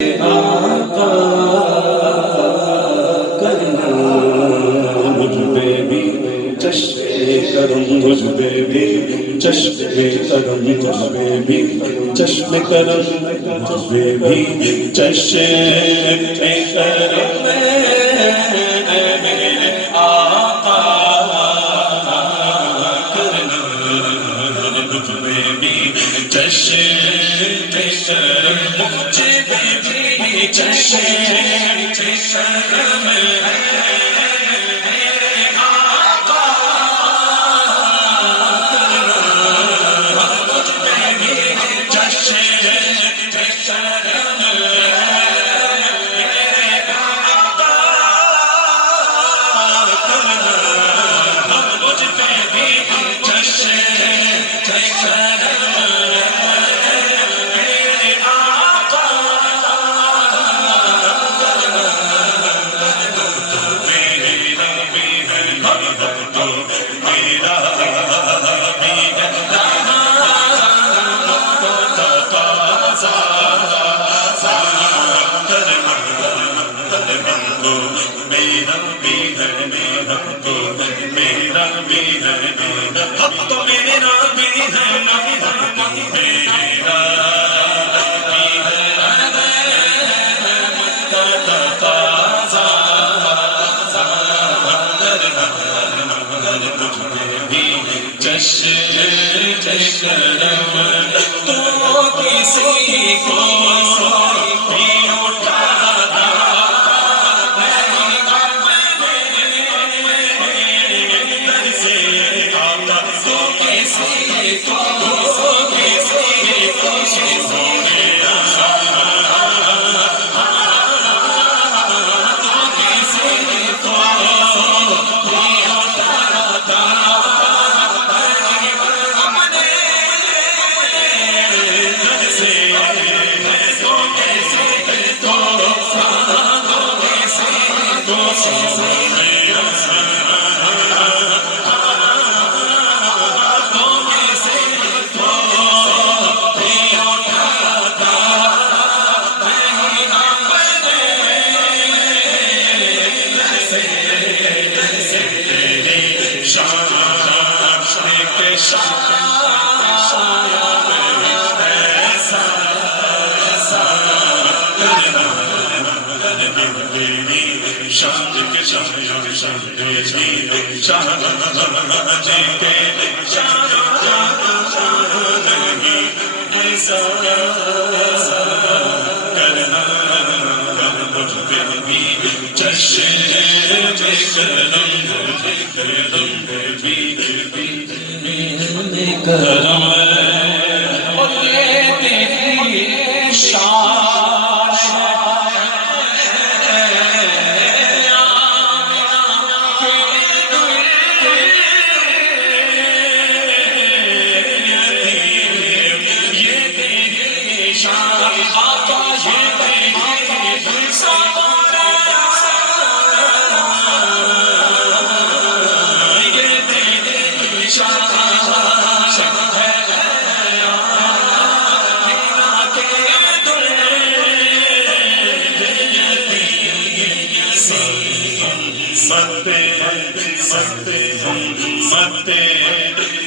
آقا کرنا مجھ پہ بھی چشم کرم، مجھ پہ بھی چشم کرم، مجھ پہ بھی چشم کرم، مجھ پہ بھی چشم کرم آقا کرنا مجھ پہ بھی چشم کرم، مجھ پہ بھی چشم کرم تو کسی کو بھی اٹھاتا سے آتا، تو کسی کو کرم اور یہ تیری شان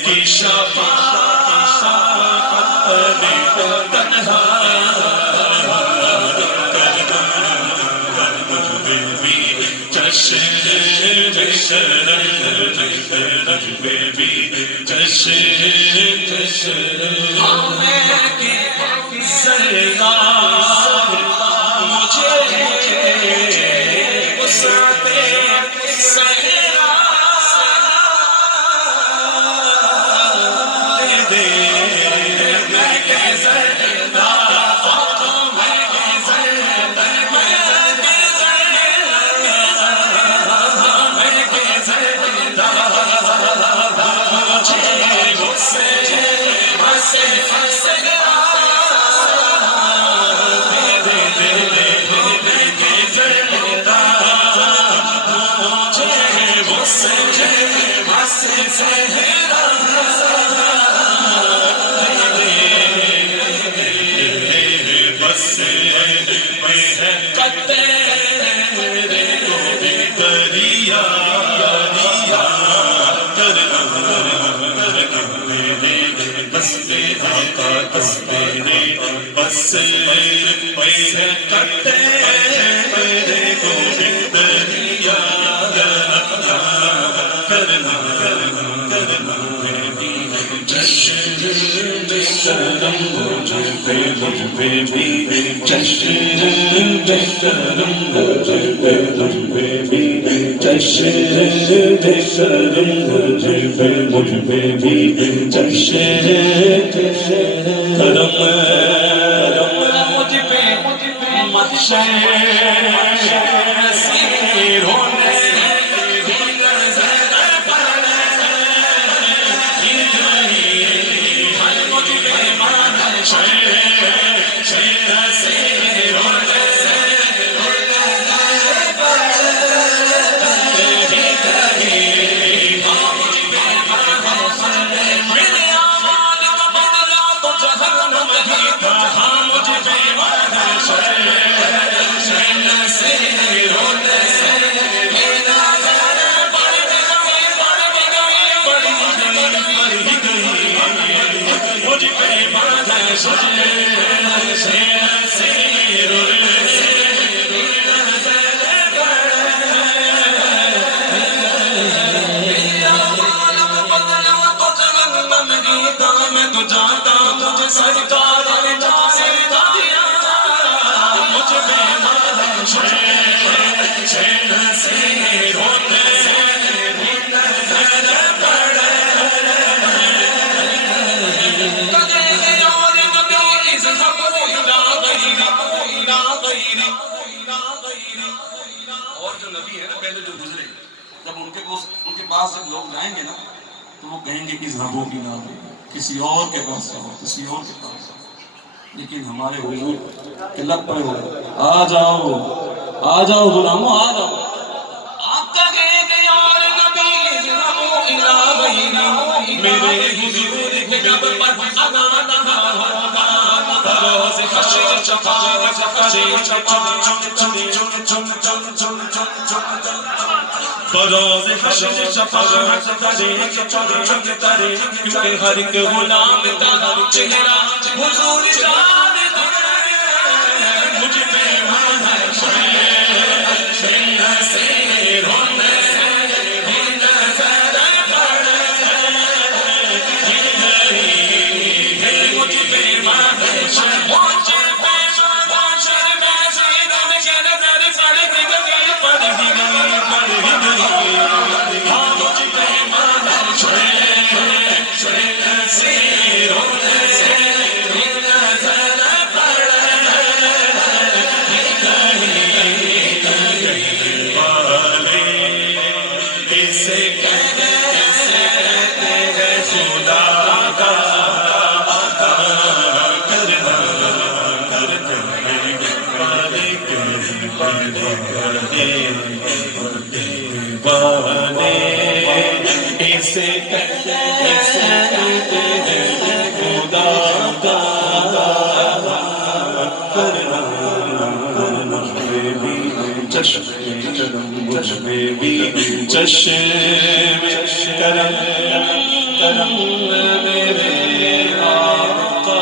کی شفاعت تنہا سے ہے قطرے کو بھی دریا کرنا میرے بس میرا کا بس میرے بس میں ہے قطرے کو بھی دریا کرنا جشن بے کرم مجھ پہ بھی جشن بے کرم مجھ پہ بھی جشن بے کرم مجھ پہ بھی جشن کرم مجھ پہ مت شیر ہونے میں تو جاتا مجھے سرکار نے جائے دیا مجھ پہ شین سے رونے نظر پڑے کدے اور نبی عزت کوئنا غیری اور جو نبی ہے نا پہلے جو گزرے جب ان کے پاس جب لوگ جائیں گے نا تو وہ کہیں گے کہ اذهبوا بنا کسی اور کے پاس جاؤ کسی اور کے پاس جاؤ لیکن ہمارے حضور کے لب پر ہو آ جاؤ غلاموں آ جاؤ آپ کہیں گے اور نبی اذهبوا الى غیری میرے حضور کے لب پر اذان ہوگا بروز حشر شفاعت بروز حشر شفاعت کرے کیونکہ ہر ایک غلام کا چہرہ حضور جانتا ہے مجھ پہ ہے شین سے رونے نظر پڑے مجھ پہ اسے کہتے ہیں خدا کا کرنا چشم کرم مجھ میں بھی چشم کرم میرے آقا